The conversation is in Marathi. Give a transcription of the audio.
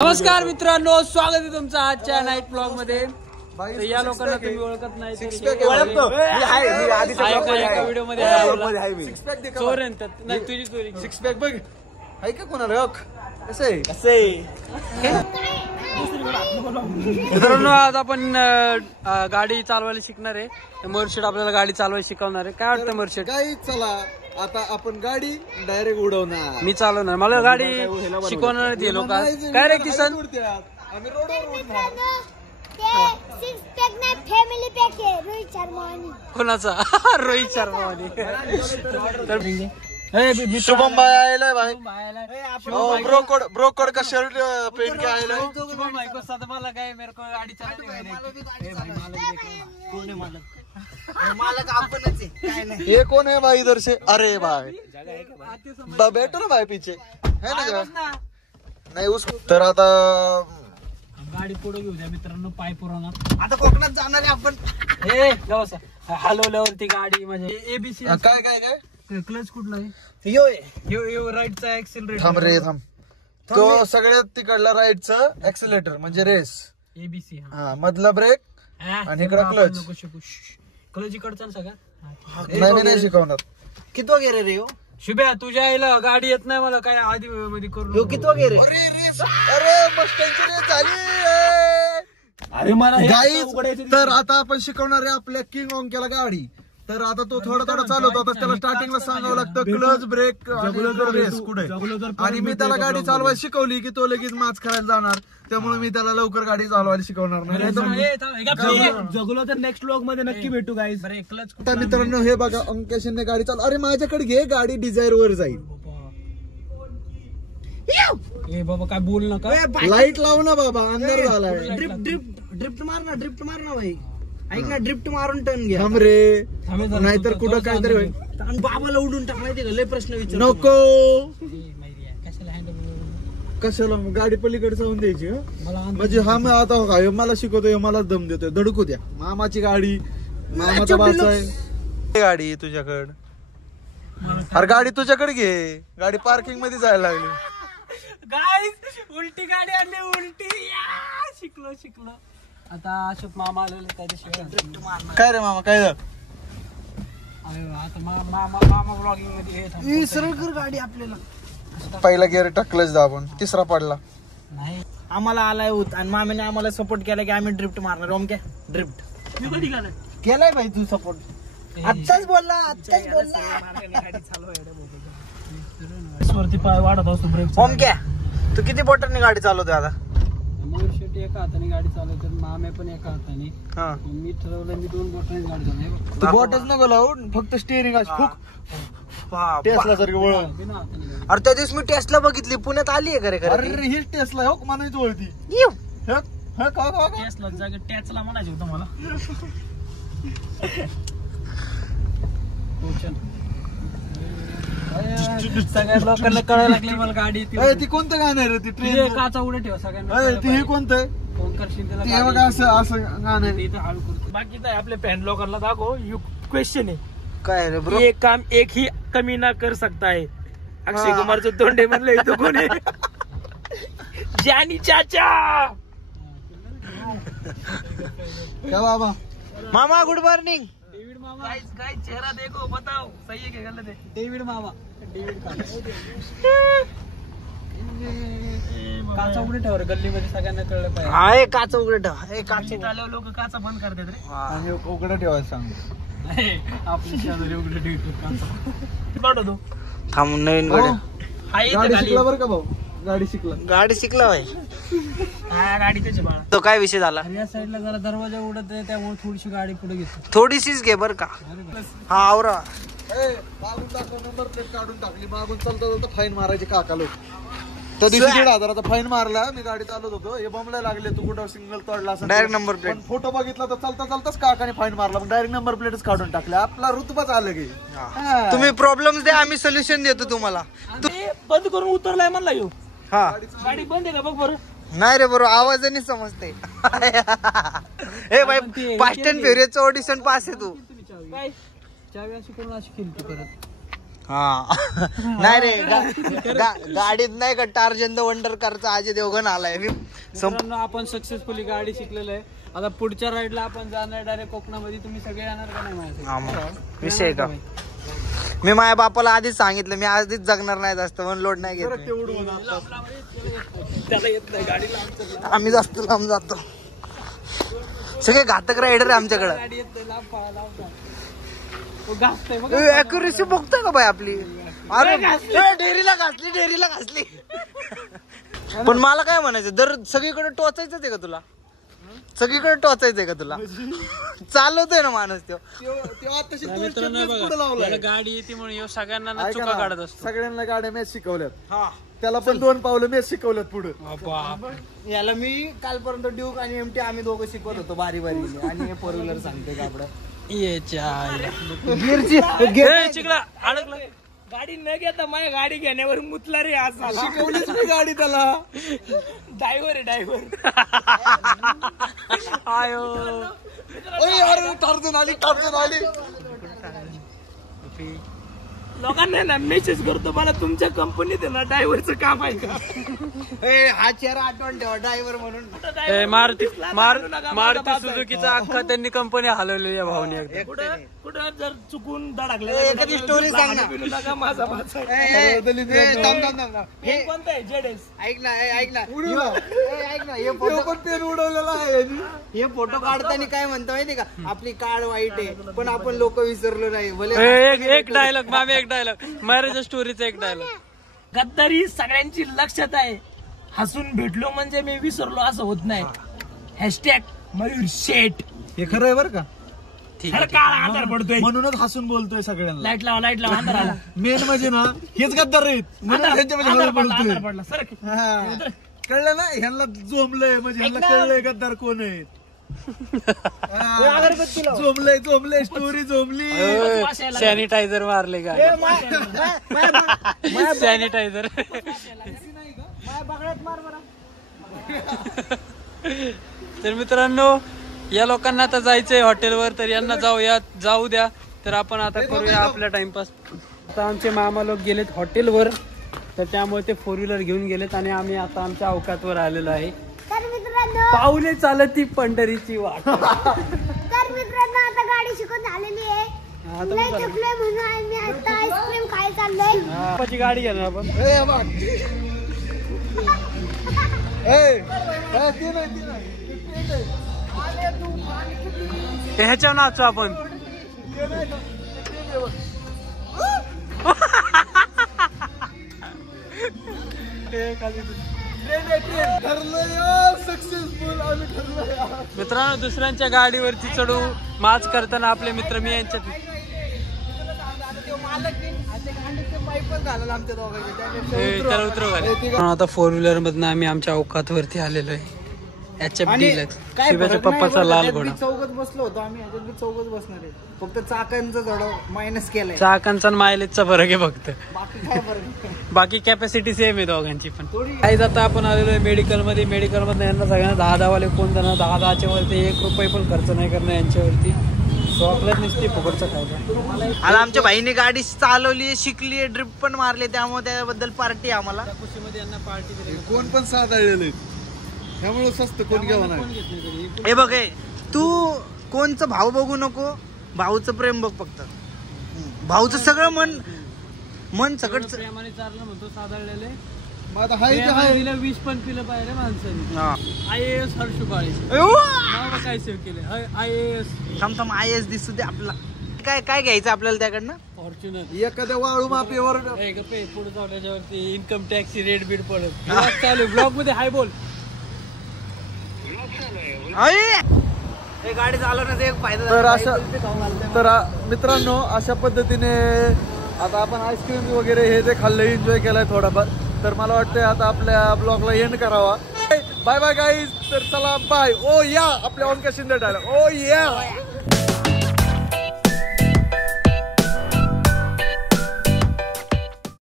नमस्कार मित्रांनो, स्वागत आहे तुमचं आजच्या नाईट ब्लॉग मध्ये. या लोकांना तुम्ही ओळखत नाही व्हिडिओ मध्ये चोरेन नाही तुझी चोरी. सिक्स पॅक बघ आहे का कोणाला मित्रांनो, आज आपण गाडी चालवायला शिकणार आहे. मर्शेड आपल्याला गाडी चालवायला शिकवणार आहे. काय वाटतं मर्शेड? काही चला आता आपण गाडी डायरेक्ट उडवणार. मी चालवणार, मला गाडी शिकवणार ते लोक. काय रे किसन? आम्ही रोडवर उडणार. कोणाचा? रोहित शर्मा. शुभम भाई आयलाय भाई. ब्रोकोड का शर्ट पहन के आयलाय. शुभम भाई को सदमाला काय मेरे को गाडी मालक आपणच आहे, काय नाही. ये कौन है भाई इधर से? अरे भाई बैठो ना भाई पीछे है ना. नाही उसको तर आता गाडी पुढे घेऊ द्या मित्रांनो. पाय पुरवणार. आता कोकणात जाणार आहे आपण. हलवल्यावर ती गाडी म्हणजे एबीसी. काय काय काय क्लच कुठला आहे? यो राईटचा एक्सेलरेटर. थांब रे थांब. तो सगळ्यात तिकडला राईटचं एक्सेलेटर म्हणजे रेस. एबीसी हा मधला ब्रेक आणि इकडे क्लच. क्लच इकडचा सगळ्यात. नाही शिकवणार. किती वगैरे रे? शुभ्या तुझ्या आईला गाडी येत नाही, मला काय आधी मध्ये करून. यो किती वगैरे? अरे मस्टँगची रेस झाली. अरे मला गाईज तर आता आपण शिकवणार आहे आपल्या किंग ओंक्याला गाडी. तर आता तो थोडा थोडा चालवतो. आता त्याला स्टार्टिंगला सांगावं लागतं क्लच ब्रेक रेस कुठे. आणि मी त्याला गाडी चालवायला शिकवली की तो लगेच माच खायला जाणार. त्यामुळे मी त्याला लवकर गाडी चालवायला शिकवणार नाही. जगलो तर नेक्स्ट व्लॉग मध्ये नक्की भेटू गाईज. आता मित्रांनो हे बघा, अंकेशने गाडी चालव. अरे माझ्याकडे घे, गाडी डिझायर वर जाईल. बाबा काय बोल नका. लाईट लाव ना बाबा, अंधार झालाय. ड्रिफ्ट मार ना भाई. ऐक ना, ड्रिफ्ट मारून टर्न घ्या. थांब रे, नाहीतर कुठं काहीतरी होईल. बाबाला उडून टाकायचे का? लय प्रश्न विचार नको. कशाला गाडी पलीकडे जाऊन द्यायची म्हणजे. हा मग आता मला शिकवतोय, मला दम देतोय. धडकू द्या. मामाची गाडी, मामाचा भाचा आहे. गाडी तुझ्याकडे. अरे गाडी तुझ्याकडे घे. गाडी पार्किंग मध्ये जायला लागली. गाईज उलटी गाडी आणली, उलटी. शिकलो आता. अशोक मामा आलेले त्याच्याशिवाय. काय रे मामा काय झालं? आता मामा ब्लॉगिंग मध्ये सरळ कर गाडी. आपल्याला पहिला गिअर टाकलंच दाबून, तिसरा पडला. नाही आम्हाला आलाय होत आणि मामीने आम्हाला सपोर्ट केला की आम्ही ड्रिफ्ट मारणार. ओम काय ड्रिफ्ट मी कधी केलाय भाई तू सपोर्ट. आत्ताच बोलला. वरती पाय वाढत असतो ब्रेक. ओम क्या तू किती बोटांनी गाडी चालवतोय आता? शेवटी एका हाताने गाडी चालवतो, मामे पण एका हाताने. मी ठरवलं मी 2 बोटांनी गाडी चालवतो. तू बोटच नको लावू, फक्त स्टेअरिंग टेस्ला सारखी वळण. अरे त्या दिवस मी टेस्ला बघितली, पुण्यात आली आहे खरे अरे ही टेस्ला हो म्हणायची वळती. टेस्ला जागे टॅचला म्हणायचं होतं मला. सगळ्या लोकांना कळायला लागले मला गाडी. ती कोणतं गाणं आहे रे? ती ट्रेन काचा उडे ठेवा सगळ्यांना. हे कोणतं? ओंकार शिंदेला ते बघा असं गाणं आहे. इथं हळू करतो. बाकी काय आपल्या फॅन लोकांना दाखव. क्वेश्चन आहे काय रे ब्रो? ये काम एक ही कमी ना कर सकता है. अक्षय कुमारचं तोंडे म्हणलं इथं कोण आहे? जानी चाचा. क्या बाबा? मामा गुड मॉर्निंग. डेविड मामा काय चेहरा देखो बताओ सही है क्या गलत है? डेविड मामा. काचा उघडे ठेवा रे, गल्लीमध्ये सगळ्यांना कळलं पाहिजे. आहे काच उघडे ठेवा. हे काच आल्यावर लोक काचा बंद करतात रे. आणि उघडं ठेवायचं सांग. आपल्या शेजारी उघडे ठेवतो काचा. पाठवतो थांबून नवीन गाडी शिकला बरं का भाऊ? गाडी शिकला. गाडी शिकला भाई. गाडी त्याची बाळा. तो काय विषय झाला? या साईडला जरा दरवाजा उडत आहे, त्यामुळे थोडीशी गाडी पुढे घेतो. थोडीशीच घे बर का. हा आवरा. मागून टाकलं, नंबर प्लेट काढून टाकली. मागून चालता फाईन मारायचे काका लोक. त्या दिवशी 1,500चा फाईन मारला. मी गाडी चालवत होतो, हे बमला लागले. तू कुठं सिग्नल तोडला असं डायरेक्ट नंबर प्लेट. फोटो बघितला तर चालताच काकाने फाईन मारला. मग डायरेक्ट नंबर प्लेटच काढून टाकले. आपला रुतबाच आलं की. तुम्ही प्रॉब्लेम द्या, आम्ही सोल्युशन देतो तुम्हाला. बंद करून उतरलाय म्हणला येऊ. हा गाडी बंद आहे का बघ बरं. नाही रे बरोबर, आवाजाने समजते. हे भाई फास्ट अँड फ्युरियसचं ऑडिशन पास आहे तू. काय चावी अशी करून अशी केली परत. हा नाही रे गाडीत नाही का टार्जन द वंडर कारचा अजय देवगण आलाय. आपण सक्सेसफुली गाडी शिकलेलो आहे. आता पुढच्या राईडला आपण जाणार डायरेक्ट कोकणामध्ये. तुम्ही सगळे येणार का नाही माझ्यासाठी? विषय का मी माझ्या बापाला आधीच सांगितलं मी आधीच जगणार नाही जास्त म्हणून लोड नाही घेत. त्याला येत नाही गाडीला. आम्ही जास्त लांब जातो. सगळे घातक रायडर आहे आमच्याकडे. अॅक्युरेसी बघतोय का बाई आपली. अरे डेअरीला घासली. पण मला काय म्हणायचं दर सगळीकडे टोचायचंच आहे का तुला? सगळीकडे टोचायचंय का तुला? चालवतोय ना माणूस तो. गाडी येते म्हणून सगळ्यांना चुका काढत असतो. सगळ्यांना गाड्या मॅच शिकवल्यात. त्याला पण 2 पावलं मॅच शिकवल्यात पुढे. याला मी कालपर्यंत ड्यूक आणि एमटी आम्ही दोघं शिकवत होतो बारी आणि हे 4 व्हीलर सांगतोय का आपलं अडकला. गाडी न घेता माझ्या गाडी घेण्यावर मुतला रे. आज शिकवलीच मी गाडी त्याला. ड्रायव्हर आहे ड्रायव्हर. टार्जन आली. लोकांना ना मेसेज करतो मला तुमच्या कंपनीत आहे ना ड्रायव्हरचं काम आहे का. हा चेहरा आठवण ठेवा ड्रायव्हर म्हणून. मारुती सुझुकीचा अख्खा त्यांनी कंपनी हलवलेली आहे भावने. कुठं जर चुकून धडकले एखादी स्टोरी सांग ना. माझा हे कोणतं आहे जेडेस. ऐक ना हे पेन उडवलेला आहे. हे फोटो काढताना काय म्हणतो माहिती का आपली काळ वाईट आहे पण आपण लोक विसरलो नाही. भले एक डायलॉग मामी एक डायलॉग मॅरेज स्टोरीचा एक डायलॉग. गद्दारी सगळ्यांची लक्षात आहे. हसून भेटलो म्हणजे मी विसरलो असं होत नाही. हॅशटॅग मयूर शेठ. हे खरं आहे बरं का. काळा आधार पडतोय म्हणूनच हसून बोलतोय सगळ्यांना. लाईट लावा अंधार आला. मेन म्हणजे ना हेच गद्दार आहेत म्हणून अंधार पडला. सर कळलं ना ह्यांना जोमलंय म्हणजे ह्यांना कळलंय गद्दार कोण आहेत. जोमलंय स्टोरी जोमली. सॅनिटायझर मारले का सॅनिटायझर. तर मित्रांनो या लोकांना आता जायचंय हॉटेलवर तर यांना जाऊ द्या. तर आपण आता करूया आपला टाइमपास. आता आमचे मामा लोक गेलेत हॉटेलवर तर त्यामुळे ते 4 व्हीलर घेऊन गेलेत आणि आम्ही आता आमच्या अवकातवर आलेलो आहे. पाऊले चालत ती पंढरीची वाट. तर मित्रांनो आता गाडी शिकून झालेली आहे. म्हणून आम्ही आता आईस्क्रीम खायला चाललोय. गाडी घेणार आपण. ह्याच्या नाचू आपण. मित्रांनो दुसऱ्यांच्या गाडीवरती चढू माच करताना आपले मित्र मी यांच्यात त्याला उतरव. आता 4 व्हीलर मधनं आम्ही आमच्या अवकातवरती आलेलो आहे. शिवाच्या पप्पाचा लाल घोडा. चौघच बसलो होतो आम्ही. ह्याच्यात चौघच बसणार आहे. फक्त चाकांचं जड मायनस केलंय. चाकांचा मायलेजचा फरक आहे फक्त. बाकी काय फरक. बाकी कॅपॅसिटी सेम आहे दोघांची पण. काही आता आपण आलेलो आहे मेडिकल मध्ये. मेडिकल मध्ये यांना सगळ्यांना 10 वाले कोण त्यांना 10च्या वरती 1 रुपये पण खर्च नाही करणार यांच्यावरती. सो आपल्याला नुसती फुकटचा खायचा. आता आमच्या भाईने गाडी चालवली शिकली ड्रिप पण मारली त्यामुळे त्याबद्दल पार्टी आम्हाला. खुशीमध्ये यांना पार्टी दिली. कोण पण साधाळलेले त्यामुळे स्वस्त कोण घ्यावं नाही. हे बघ तू कोणचं भाव बघू नको. भाऊचं प्रेम बघ फक्त. भाऊचं सगळं मन सगळं प्रेमाने चाललं म्हणतो साधाळलेले. 20 पण पिलं पाहिजे माणसाने. IAS हर्षू काळे काय सेव्ह केले. IAS थांब IAS दिसू दे आपला. काय घ्यायचं आपल्याला त्याकडनं. फॉर्च्युनर एखाद्या वाळू माफीवर पुढे जाऊ त्याच्यावरती इन्कम टॅक्सची रेट बीट पडत चालू. ब्लॉग मध्ये हाय बोल. गाडी चालवण्याचा एक फायदा. तर मित्रांनो अशा पद्धतीने आता आपण आईस्क्रीम वगैरे हे जे खाल्लं एन्जॉय केलाय थोडाफार. तर मला वाटतंय आता आपल्या ब्लॉगला एंड करावा. Bye bye guys. तर चला बाय. ओ या आपल्या ओंकार शिंदे डायलॉग. ओ या.